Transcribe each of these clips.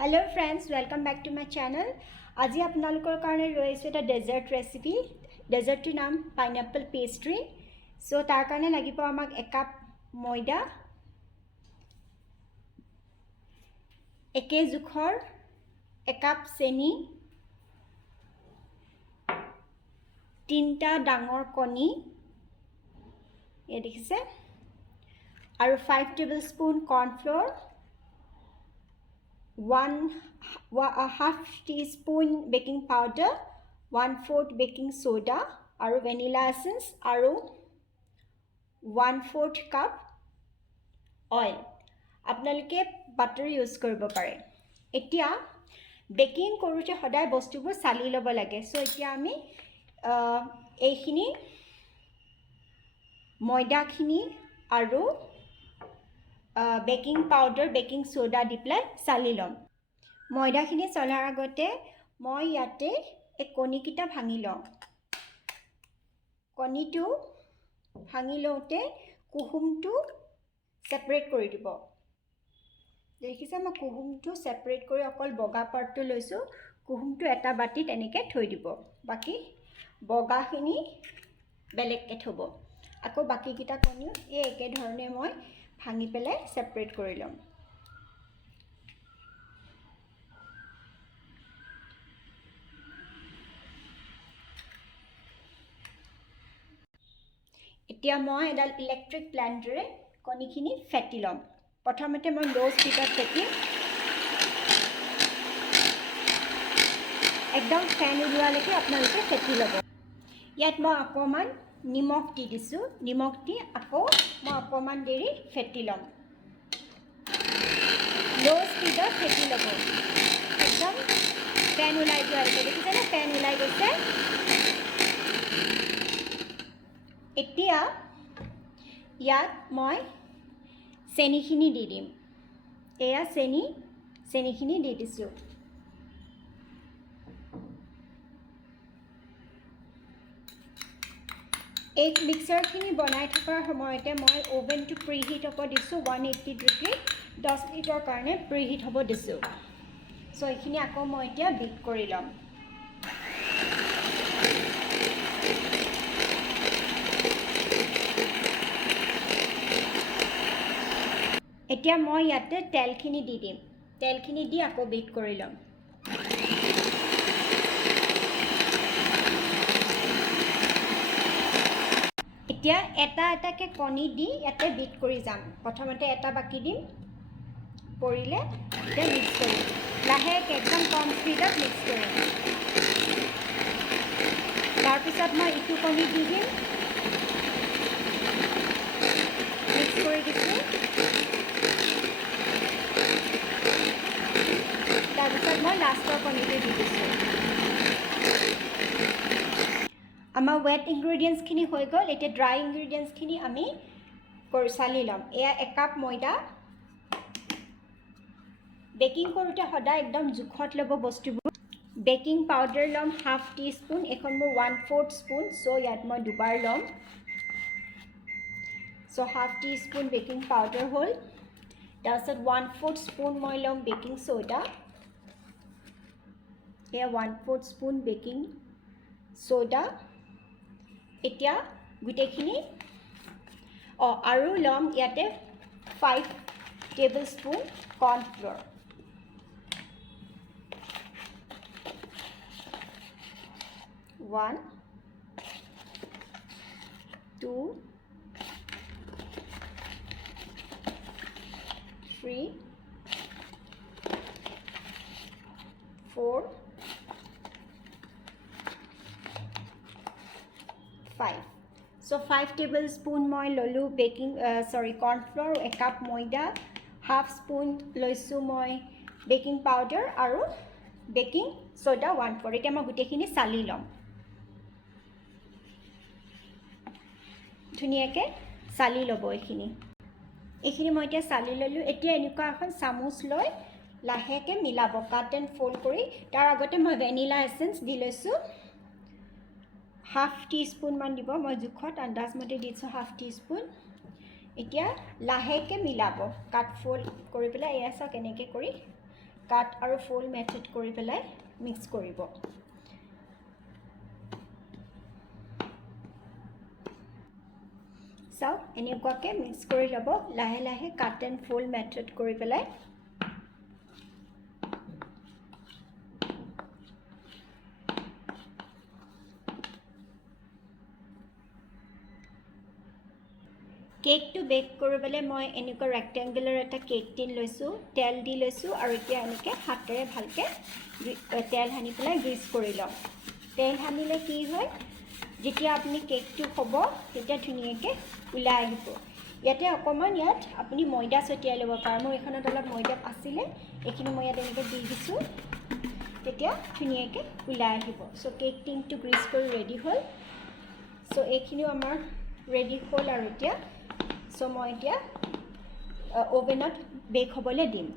Hello friends, welcome back to my channel. আজি আপোনালোকৰ কাৰণে ৰৈছে এটা ডেজাৰ্ট ৰেচিপি। ডেজাৰ্টৰ নাম পাইনাপল পেষ্ট্ৰি। সো তাৰ কাৰণে লাগিব আমাক 1 কাপ ময়দা, একে জোখৰ 1 কাপ চেনি, 3টা ডাঙৰ কণী, এই দেখিছে, আৰু 5 টেবুলস্পুন কৰ্ণফ্লোৰ, 1/2 teaspoon baking powder, 1/4 baking soda আৰু vanilla essence আৰু 1/4 cup oil. আপোনালোকে বাটাৰ ইউজ কৰিব পাৰে। এতিয়া বেকিং কৰোঁতে সদায় বস্তুবোৰ চালি ল'ব লাগে। সো এতিয়া আমি এইখিনি ময়দাখিনি আৰু বেকিং পাউডাৰ বেকিং সোডা দি পেলাই চালি ল'ম। ময়দাখিনি চলাৰ আগতে মই ইয়াতে এই কণীকিটা ভাঙি লওঁ। কণীটো ভাঙি লওঁতে কুহুমটো সেপাৰেট কৰি দিব। দেখিছে, মই কুহুমটো সেপাৰেট কৰি অকল বগা পাৰ্টটো লৈছোঁ। কুহুমটো এটা বাটিত এনেকৈ থৈ দিব, বাকি বগাখিনি বেলেগকৈ থ'ব। আকৌ বাকিকিটা কণীও এই একে ধৰণে মই ভাঙি পেলাই সেপাৰেট কৰি ল'ম। এতিয়া মই এডাল ইলেক্ট্ৰিক ব্লেণ্ডাৰে কণীখিনি ফেটি ল'ম। প্ৰথমতে মই লো স্পীডত ফেটিম। একদম ফেন ওলোৱালৈকে আপোনালোকে ফেটি ল'ব। ইয়াত মই অকণমান নিমখ দি দিছোঁ। নিমখ দি আকৌ মই অকণমান দেৰি ফেটি ল'ম। লো স্পীডত ফেটি ল'ব, একদম ফেন ওলাই যোৱালৈকে। দেখিছেনে, ফেন ওলাই গৈছে। এতিয়া ইয়াত মই চেনিখিনি দি দিম। এয়া চেনিখিনি দি দিছোঁ। এই মিক্সাৰখিনি বনাই থকাৰ সময়তে মই ওভেনটো প্ৰিহিট হ'ব দিছোঁ 180 ডিগ্ৰী। 10 মিনিটৰ কাৰণে প্ৰিহিট হ'ব দিছোঁ। সো এইখিনি আকৌ মই এতিয়া বিট কৰি ল'ম। এতিয়া মই ইয়াতে তেলখিনি দি দিম। তেলখিনি দি আকৌ বিট কৰি ল'ম। এতিয়া এটা এটাকৈ কণী দি ইয়াতে বিট কৰি যাম। প্ৰথমতে এটা বাকি দিম, পৰিলে এতিয়া মিক্স কৰিম। লাহেকৈ একদম কম স্পীডত মিক্স কৰিম। তাৰপিছত মই ইটো কণী দি দিম, মিক্স কৰি দিছোঁ। তাৰপিছত মই লাষ্টৰ কণীটো দি দিছোঁ। আমাৰ ৱেট ইনগ্ৰেডিয়েণ্টছখিনি হৈ গ'ল। এতিয়া ড্ৰাই ইনগ্ৰেডিয়েণ্টছখিনি আমি চালি ল'ম। এয়া 1 কাপ ময়দা। বেকিং কৰোঁতে সদায় একদম জোখত ল'ব বস্তুবোৰ। বেকিং পাউডাৰ ল'ম 1/2 teaspoon, এখন মোৰ 1/4 স্পুন। সো ইয়াত মই দুবাৰ ল'ম। সো 1/2 teaspoon বেকিং পাউডাৰ হ'ল। তাৰপিছত 1/4 স্পুন মই ল'ম বেকিং সোডা। এয়া 1/4 স্পুন বেকিং সোডা। এতিয়া গোটেইখিনি আৰু ল'ম ইয়াতে 5 টেবুলস্পুন কৰ্ণফ্লোৰ। One, 2, 3, 4, 5. So 5 tablespoon মই ল'লোঁ কৰ্ণফ্লোৰ, 1 কাপ ময়দা, 1/2 স্পুন লৈছোঁ মই বেকিং পাউডাৰ আৰু বেকিং সোডা 1/4। এতিয়া মই গোটেইখিনি চালি ল'ম। ধুনীয়াকৈ চালি ল'ব এইখিনি মই এতিয়া চালি ল'লোঁ। এতিয়া এনেকুৱা এখন চামুচ লৈ লাহেকৈ মিলাব, কাট এণ্ড ফ'ল্ড কৰি। তাৰ আগতে মই ভেনিলা এছেঞ্চ দি লৈছোঁ। 1/2 teaspoon মান দিব, মই জোখত আন্দাজমতে দিছোঁ 1/2 teaspoon। এতিয়া লাহেকৈ মিলাব, কাট ফ'ল্ড কৰি পেলাই। এয়া চাওক এনেকৈ কৰি কাট আৰু ফোল্ড মেথড কৰি পেলাই মিক্স কৰিব চাওক এনেকুৱাকৈ মিক্স কৰি ল'ব লাহে লাহে কাট এণ্ড ফোল্ড মেথড কৰি পেলাই কেকটো বেক কৰিবলৈ মই এনেকুৱা ৰেক্টেংগুলাৰ এটা কেক টিন লৈছোঁ তেল দি লৈছোঁ আৰু এতিয়া এনেকৈ হাতেৰে ভালকৈ তেল সানি পেলাই গ্ৰীছ কৰি লওঁ তেল সানিলে কি হয় যেতিয়া আপুনি কেকটো হ'ব তেতিয়া ধুনীয়াকৈ ওলাই আহিব ইয়াতে অকণমান ইয়াত আপুনি ময়দা ছটিয়াই ল'ব পাৰে মোৰ এইখনত অলপ ময়দা আছিলে এইখিনি মই ইয়াত এনেকৈ দি দিছোঁ তেতিয়া ধুনীয়াকৈ ওলাই আহিব চ' কেক টিনটো গ্ৰীছ কৰি ৰেডি হ'ল চ' এইখিনিও আমাৰ ৰেডি হ'ল আৰু এতিয়া চ' মই এতিয়া অভেনত বেক হ'বলৈ দিম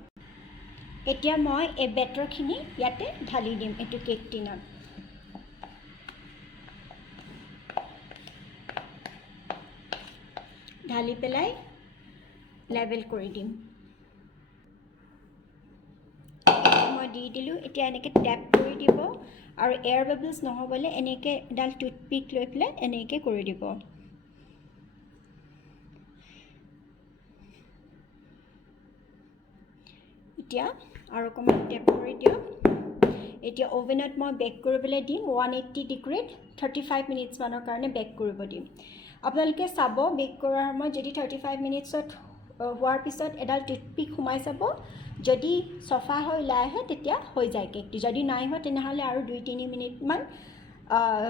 এতিয়া মই এই বেটাৰখিনি ইয়াতে ঢালি দিম এইটো কেক টিনত ঢালি পেলাই লেভেল কৰি দিম মই দি দিলোঁ এতিয়া এনেকৈ টেপ কৰি দিব আৰু এয়াৰ বাবলছ নহ'বলৈ এনেকৈ এডাল টুথপিক লৈ পেলাই এনেকৈ কৰি দিব এতিয়া আৰু অকণমান টেপ কৰি দিয়ক এতিয়া অভেনত মই বেক কৰিবলৈ দিম 180 ডিগ্ৰীত 35 মিনিটছমানৰ কাৰণে বেক কৰিব দিম আপোনালোকে চাব বেক কৰাৰ সময়ত যদি 35 মিনিটছত হোৱাৰ পিছত এডাল টুথপিক সোমাই চাব যদি চফা হৈ ওলাই আহে তেতিয়া হৈ যায় কেকটো যদি নাই হয় তেনেহ'লে আৰু 2-3 মিনিটমান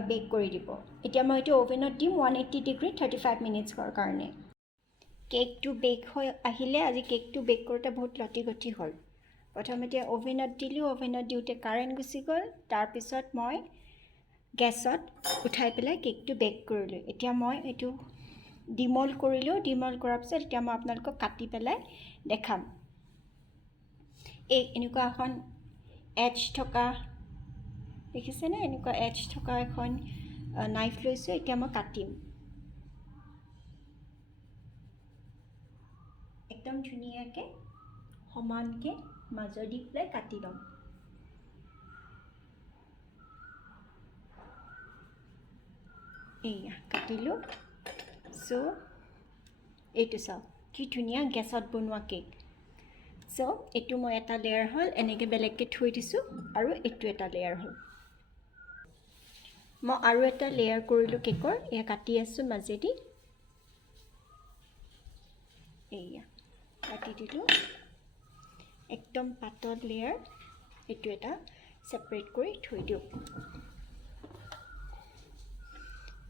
বেক কৰি দিব এতিয়া মই এইটো অভেনত দিম 180 ডিগ্ৰীত 35 মিনিটছৰ কাৰণে কেকটো বেক হৈ আহিলে আজি কেকটো বেক কৰোঁতে বহুত লটি গটি হ'ল প্ৰথমতে অভেনত দিলোঁ অভেনত দিওঁতে কাৰেণ্ট গুচি গ'ল তাৰপিছত মই গেছত উঠাই পেলাই কেকটো বেক কৰিলোঁ এতিয়া মই এইটো ডিমল্ড কৰিলোঁ ডিমল্ড কৰাৰ পিছত এতিয়া মই আপোনালোকক কাটি পেলাই দেখাম এই এনেকুৱা এখন এডজ থকা দেখিছেনে এনেকুৱা এডজ থকা এখন নাইফ লৈছোঁ এতিয়া মই কাটিম একদম ধুনীয়াকৈ সমানকৈ মাজৰ দি পেলাই কাটি ল'ম এইয়া কাটিলোঁ চ' এইটো চাওক কি ধুনীয়া গেছত বনোৱা কেক চ' এইটো মই এটা লেয়াৰ হ'ল এনেকৈ বেলেগকৈ থৈ দিছোঁ আৰু এইটো এটা লেয়াৰ হ'ল মই আৰু এটা লেয়াৰ কৰিলোঁ কেকৰ এয়া কাটি আছোঁ মাজেদি এইয়া কাটি দিলোঁ একদম পাতল লেয়াৰ এইটো এটা ছেপাৰেট কৰি থৈ দিওঁ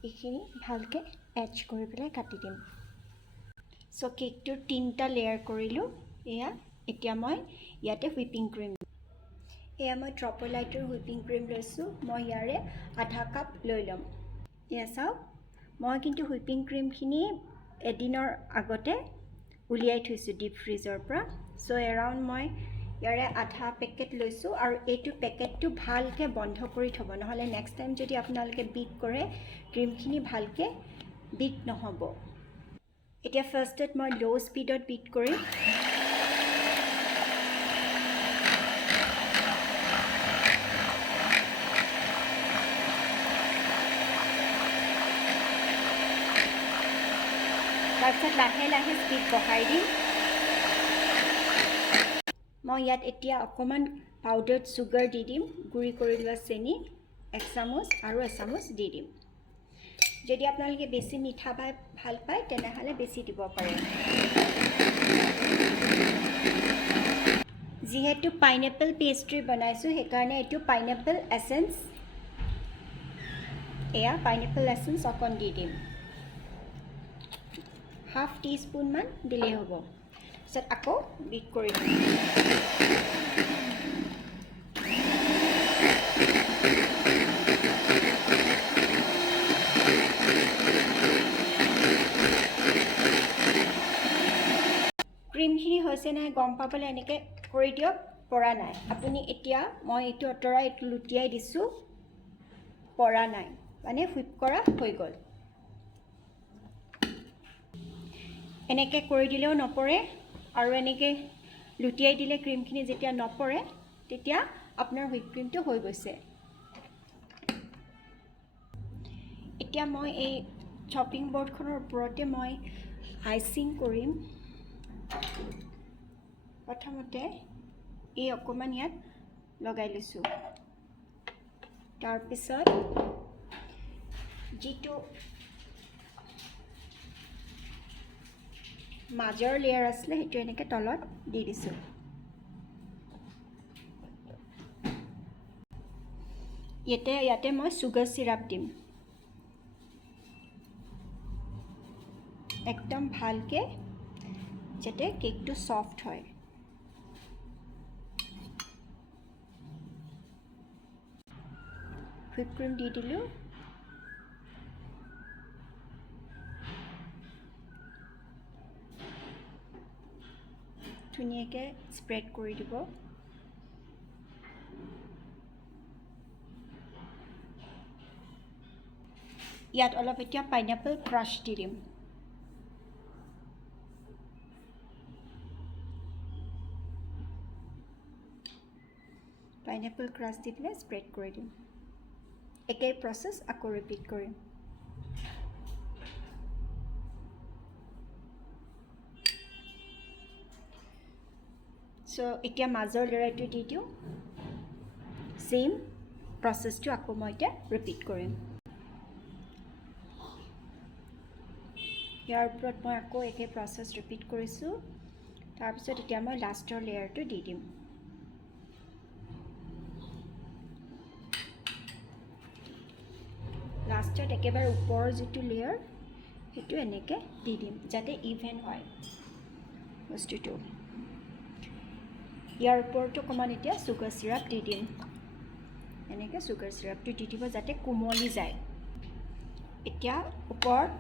এইখিনি ভালকৈ এডজ কৰি পেলাই কাটি দিম চ' কেকটোৰ 3টা লেয়াৰ কৰিলোঁ এয়া এতিয়া মই ইয়াতে হুইপিং ক্ৰীম এয়া মই ট্ৰপলাইটৰ হুইপিং ক্ৰীম লৈছোঁ মই ইয়াৰে আধা কাপ লৈ ল'ম এয়া চাওক মই কিন্তু হুইপিং ক্ৰীমখিনি এদিনৰ আগতে উলিয়াই থৈছোঁ ডিপ ফ্ৰিজৰ পৰা চ' এৰাউণ্ড মই ইয়াৰে আধা পেকেট লৈছোঁ আৰু এইটো পেকেটটো ভালকৈ বন্ধ কৰি থ'ব নহ'লে নেক্সট টাইম যদি আপোনালোকে বিট কৰে ক্ৰীমখিনি ভালকৈ বিট নহ'ব এতিয়া ফাৰ্ষ্টত মই ল' স্পীডত বিট কৰিম তাৰপিছত লাহে লাহে স্পীড বঢ়াই দিম মই ইয়াত এতিয়া অকণমান পাউডাৰ্ড চুগাৰ দি দিম গুড়ি কৰি লোৱা চেনি 1 চামুচ আৰু 1 চামুচ দি দিম যদি আপোনালোকে বেছি মিঠা ভাল পায় তেনেহ'লে বেছি দিব পাৰে যিহেতু পাইনএপল পেষ্ট্ৰি বনাইছোঁ সেইকাৰণে এইটো পাইনএপল এছেঞ্চ এয়া পাইনএপল এছেঞ্চ অকণ দি দিম হাফ টিস্পুনমান দিলেই হ'ব তাৰপিছত আকৌ বিট কৰি দিম ক্ৰীমখিনি হৈছে নাই গম পাবলৈ এনেকৈ কৰি দিয়ক পৰা নাই আপুনি এতিয়া মই এইটো আঁতৰাই এইটো লুটিয়াই দিছোঁ পৰা নাই মানে হুইপ কৰা হৈ গ'ল এনেকৈ কৰি দিলেও নপৰে আৰু এনেকৈ লুটিয়াই দিলে ক্ৰীমখিনি যেতিয়া নপৰে তেতিয়া আপোনাৰ হুইপ ক্ৰীমটো হৈ গৈছে এতিয়া মই এই চপিং বৰ্ডখনৰ ওপৰতে মই আইচিং কৰিম প্ৰথমতে এই অকমান ইয়াত লগাই লৈছো তাৰপিছত যিটো মাজৰ লেয়াৰ আছিলে সেইটো এনেকৈ তলত দি দিছোঁ ইয়াতে মই সুগাৰ সিৰাপ দিম একদম ভালকে যাতে কেকটো সফট হয় হুইপ ক্ৰীম দি দিলোঁ ধুনীয়াকৈ স্প্ৰেড কৰি দিব ইয়াত অলপ এতিয়া পাইনাপল ক্ৰাছ দি দিম পাইনাপল ক্ৰাছ দি পেলাই স্প্ৰেড কৰি দিম একেই প্ৰচেছ আকৌ ৰিপিট কৰিম সো এতিয়া মাজৰ লেয়াৰটো দি দিওঁ সেম প্ৰচেছটো আকৌ মই এতিয়া ৰিপিট কৰিম ইয়াৰ ওপৰত মই আকৌ একেই প্ৰচেছ ৰিপিট কৰিছোঁ তাৰপিছত এতিয়া মই লাষ্টৰ লেয়াৰটো দি দিম লাষ্টত একেবাৰে ওপৰৰ যিটো লেয়াৰ সেইটো এনেকৈ দি দিম যাতে ইভেন হয় বস্তুটো ইয়াৰ ওপৰতো অকণমান এতিয়া সুগাৰ সিৰাপ দি দিম এনেকৈ সুগাৰ সিৰাপটো দি দিব যাতে কোমলি যায় এতিয়া ওপৰত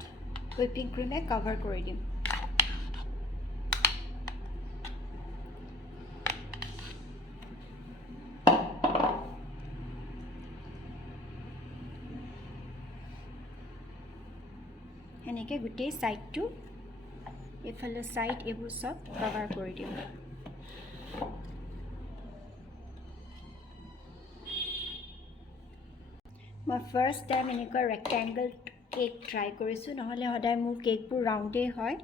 হুইপিং ক্ৰীমে কভাৰ কৰি দিম এনেকৈ গোটেই সাইডটো এফালে সাইড এইবোৰ সব কভাৰ কৰি দিম মই ফাৰ্ষ্ট টাইম এনেকুৱা ৰেক্টেংগল কেক ট্ৰাই কৰিছোঁ নহ'লে সদায় মোৰ কেকবোৰ ৰাউণ্ডেই হয়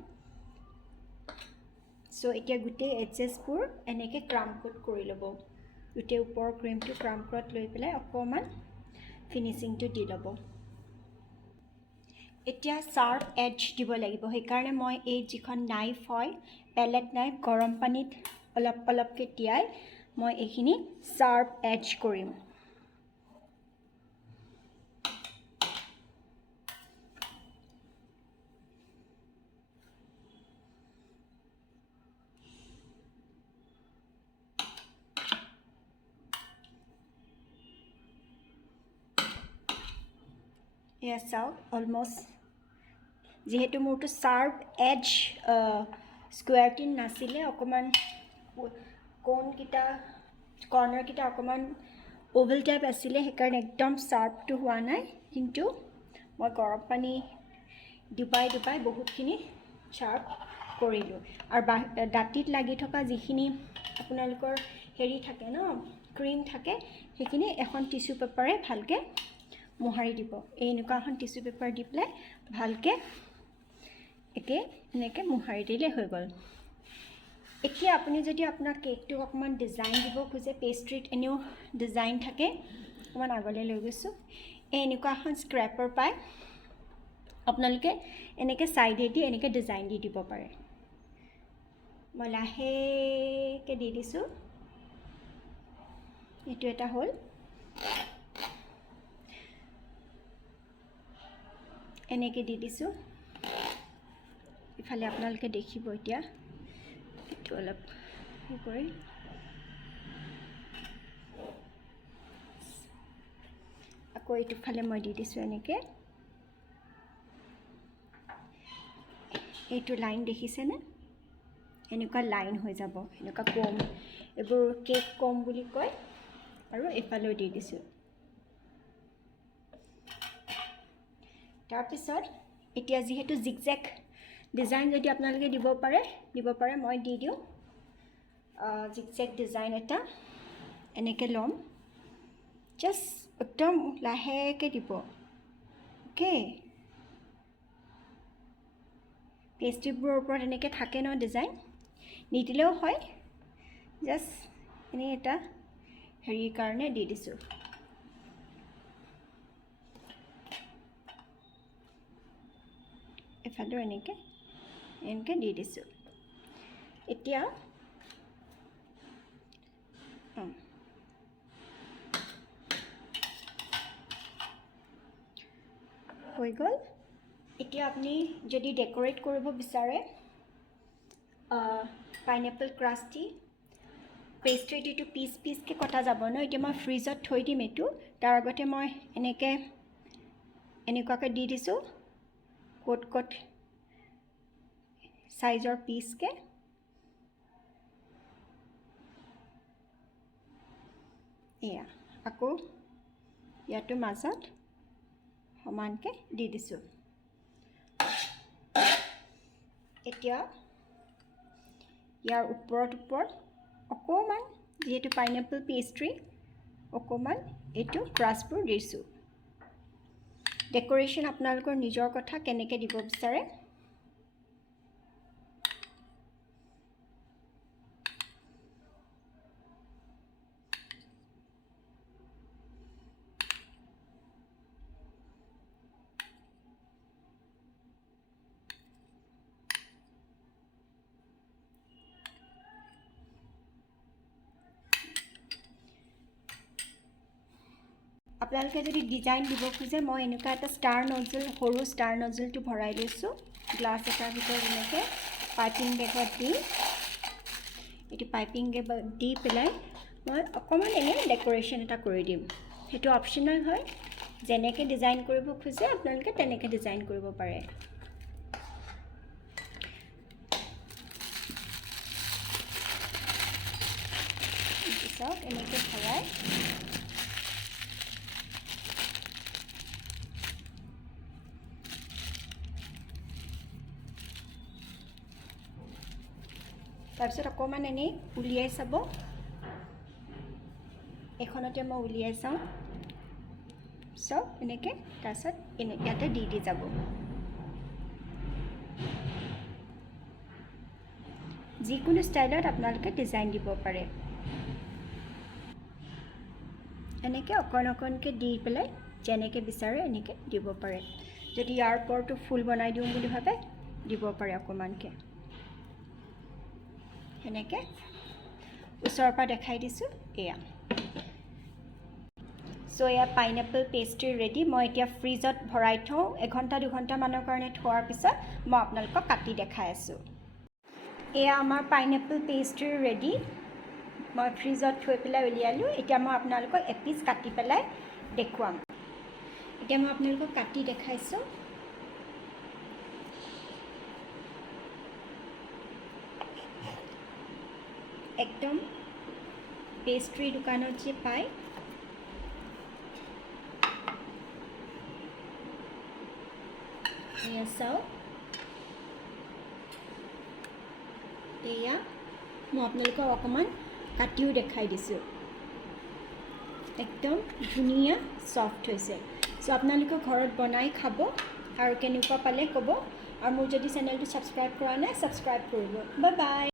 সো এতিয়া গোটেই এডজেছবোৰ এনেকৈ ক্ৰাম কোট কৰি ল'ব গোটেই ওপৰৰ ক্ৰীমটো ক্ৰাম কোট লৈ পেলাই অকণমান ফিনিচিংটো দি ল'ব এতিয়া শাৰ্প এডজ দিব লাগিব সেইকাৰণে মই এই যিখন নাইফ হয় পেলেট নাইফ গৰম পানীত অলপ অলপকৈ তিয়াই মই এইখিনি শাৰ্প এডজ কৰিম এয়া চাওক অলমষ্ট যেহেতু মোৰটো শাৰ্প এডজ স্কুৱেৰ টিন নাছিলে অকণমান কোণকেইটা কৰ্ণৰকেইটা অকণমান ওভেল টাইপ আছিলে সেইকাৰণে একদম শাৰ্পটো হোৱা নাই কিন্তু মই গৰম পানী ডুবাই বহুতখিনি শাৰ্প কৰিলোঁ আৰু দাঁতিত লাগি থকা যিখিনি আপোনালোকৰ হেৰি থাকে ন ক্ৰীম থাকে সেইখিনি এখন টিচু পেপাৰে ভালকৈ মোহাৰি দিব এনেকুৱা এখন টিচু পেপাৰ দি পেলাই ভালকৈ এনেকৈ মোহাৰি দিলে হৈ গ'ল এতিয়া আপুনি যদি আপোনাৰ কেকটো অকণমান ডিজাইন দিব খোজে পেষ্ট্ৰিত এনেও ডিজাইন থাকে অকণমান আগলৈ লৈ গৈছোঁ এনেকুৱা এখন স্ক্ৰেপাৰ পায় আপোনালোকে এনেকৈ ছাইডেদি এনেকৈ ডিজাইন দি দিব পাৰে মই লাহেকৈ দি দিছোঁ এইটো এটা হ'ল এনেকৈ দি দিছোঁ ইফালে আপোনালোকে দেখিব এতিয়া এইটো অলপ কৰি আকৌ এইটো ফালে মই দি দিছোঁ এনেকৈ এইটো লাইন দেখিছেনে এনেকুৱা লাইন হৈ যাব এনেকুৱা কম এইবোৰ কেক কম বুলি কয় আৰু এফালেও দি দিছোঁ তাৰপিছত এতিয়া যিহেতু জিগজেগ ডিজাইন যদি আপোনালোকে দিব পাৰে মই দি দিওঁ জিগজেগ ডিজাইন এটা এনেকৈ ল'ম জাষ্ট একদম লাহেকৈ দিব অ'কে পেষ্ট্ৰিবোৰৰ ওপৰত এনেকৈ থাকে ন ডিজাইন নিদিলেও হয় জাষ্ট এনেই এটা হেৰিৰ কাৰণে দি দিছোঁ এফালেও এনেকৈ দি দিছোঁ এতিয়া হৈ গ'ল এতিয়া আপুনি যদি ডেকোৰেট কৰিব বিচাৰে পাইনএপল ক্ৰাষ্ট দি পেষ্ট্ৰিত এইটো পিচ পিচকৈ কটা যাব ন এতিয়া মই ফ্ৰিজত থৈ দিম এইটো তাৰ আগতে মই এনেকুৱাকৈ দি দিছোঁ ক'ত সাইজৰ পিচকৈ এয়া আকৌ ইয়াতো মাজত সমানকৈ দি দিছোঁ এতিয়া ইয়াৰ ওপৰত অকণমান যিহেতু পাইনএপল পেষ্ট্ৰি অকণমান এইটো ক্ৰাষ্টবোৰ দিছোঁ ডেকোৰেশ্যন আপোনালোকৰ নিজৰ কথা কেনেকৈ দিব বিচাৰে আপোনালোকে যদি ডিজাইন দিব খোজে মই এনেকুৱা এটা ষ্টাৰ নজল সৰু ষ্টাৰ নজলটো ভৰাই লৈছোঁ গ্লাছ এটাৰ ভিতৰত এনেকৈ পাইপিং বেগত দি এইটো পাইপিং বেগত দি পেলাই মই অকণমান এনেই ডেকোৰেশ্যন এটা কৰি দিম সেইটো অপশ্যনেল হয় যেনেকৈ ডিজাইন কৰিব খোজে আপোনালোকে তেনেকৈ ডিজাইন কৰিব পাৰে পিছত এনেকৈ ভৰাই তাৰপিছত অকণমান এনেই উলিয়াই চাব এখনতে মই উলিয়াই চাওঁ চব এনেকৈ তাৰপিছত ইয়াতে দি যাব যিকোনো ষ্টাইলত আপোনালোকে ডিজাইন দিব পাৰে এনেকৈ অকণকৈ দি পেলাই যেনেকৈ বিচাৰে এনেকৈ দিব পাৰে যদি ইয়াৰ ওপৰতো ফুল বনাই দিওঁ বুলি ভাবে দিব পাৰে অকণমানকৈ এনেকৈ ওচৰৰ পৰা দেখাই দিছোঁ এয়া চ' এয়া পাইনএপল পেষ্ট্ৰি ৰেডি মই এতিয়া ফ্ৰিজত ভৰাই থওঁ 1 ঘণ্টা 2 ঘণ্টামানৰ কাৰণে থোৱাৰ পিছত মই আপোনালোকক কাটি দেখাই আছোঁ এয়া আমাৰ পাইনএপল পেষ্ট্ৰি ৰেডি মই ফ্ৰিজত থৈ পেলাই উলিয়ালোঁ এতিয়া মই আপোনালোকক এপিচ কাটি পেলাই দেখুৱাম এতিয়া মই আপোনালোকক কাটি দেখাইছোঁ একদম পেষ্ট্ৰি দোকানত যে পায় এয়া চাওক এয়া মই আপোনালোকক অকণমান কাটিও দেখাই দিছোঁ একদম ধুনীয়া সফ্ট হৈছে চ' আপোনালোকে ঘৰত বনাই খাব আৰু কেনেকুৱা পালে ক'ব আৰু মোৰ যদি চেনেলটো ছাবস্ক্ৰাইব কৰা নাই ছাবস্ক্ৰাইব কৰিব বাই বাই